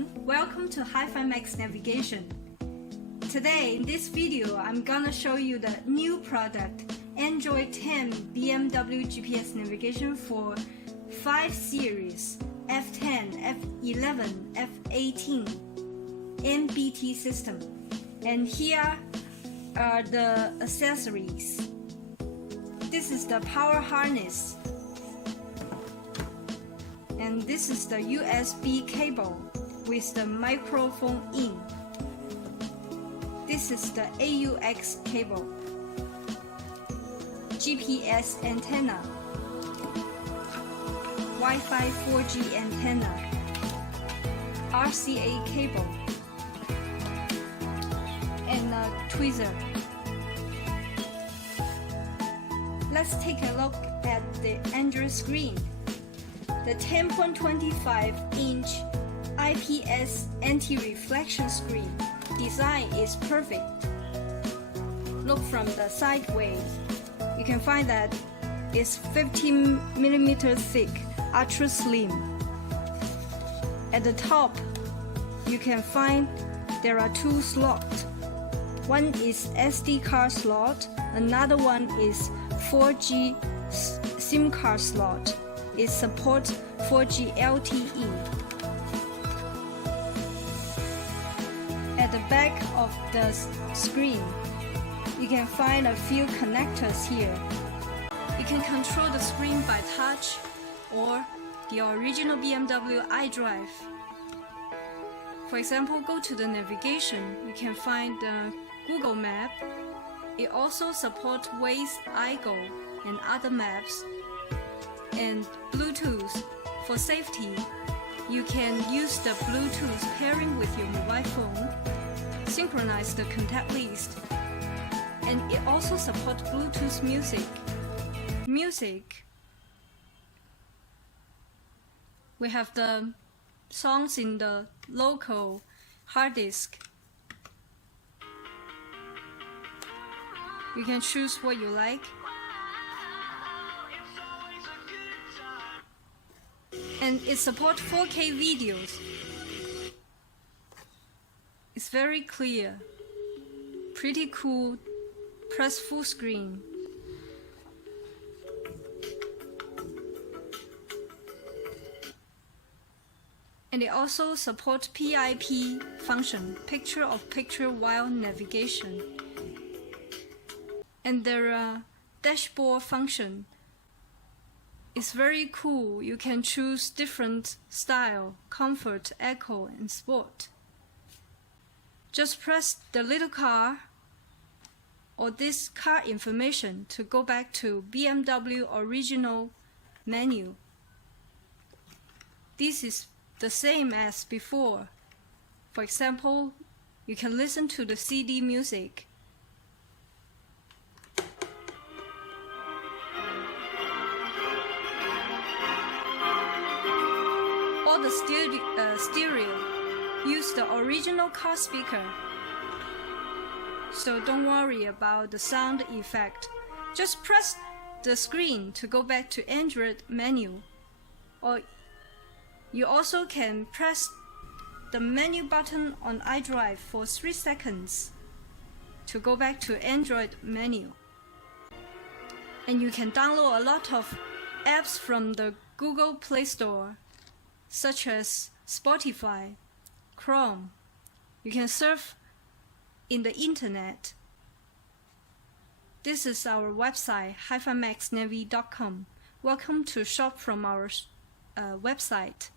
everyone, welcome to Hi-Fi Max Navigation. Today in this video I'm gonna show you the new product Android 10 BMW GPS navigation for 5 series F10 F11 F18 MBT system. And here are the accessories. This is the power harness, and this is the USB cable with the microphone in. This is the AUX cable, GPS antenna, Wi-Fi 4G antenna, RCA cable, and a tweezer. Let's take a look at the Android screen. The 10.25-inch IPS anti-reflection screen design is perfect. Look from the sideways. You can find that it's 15mm thick, ultra slim. At the top, you can find there are 2 slots. One is SD card slot, another one is 4G SIM card slot. It supports 4G LTE. At the back of the screen, you can find a few connectors here. You can control the screen by touch or the original BMW iDrive. For example, go to the navigation, you can find the Google Map. It also supports Waze, iGo, and other maps. And Bluetooth. For safety, you can use the Bluetooth pairing with your mobile phone, synchronize the contact list, and it also supports Bluetooth music. We have the songs in the local hard disk. You can choose what you like. And it supports 4K videos. It's very clear, pretty cool. Press full screen. And it also supports PIP function, picture-of-picture while navigation. And there are dashboard function. It's very cool. You can choose different style, comfort, eco, and sport. Just press the little car or this car information to go back to BMW original menu. This is the same as before. For example, you can listen to the CD music. All the stereo use the original car speaker, so don't worry about the sound effect. Just press the screen to go back to Android menu, or you also can press the menu button on iDrive for 3 seconds to go back to Android menu. And you can download a lot of apps from the Google Play Store, such as Spotify, Chrome. You can surf in the internet. This is our website, hifimaxnavi.com. Welcome to shop from our website.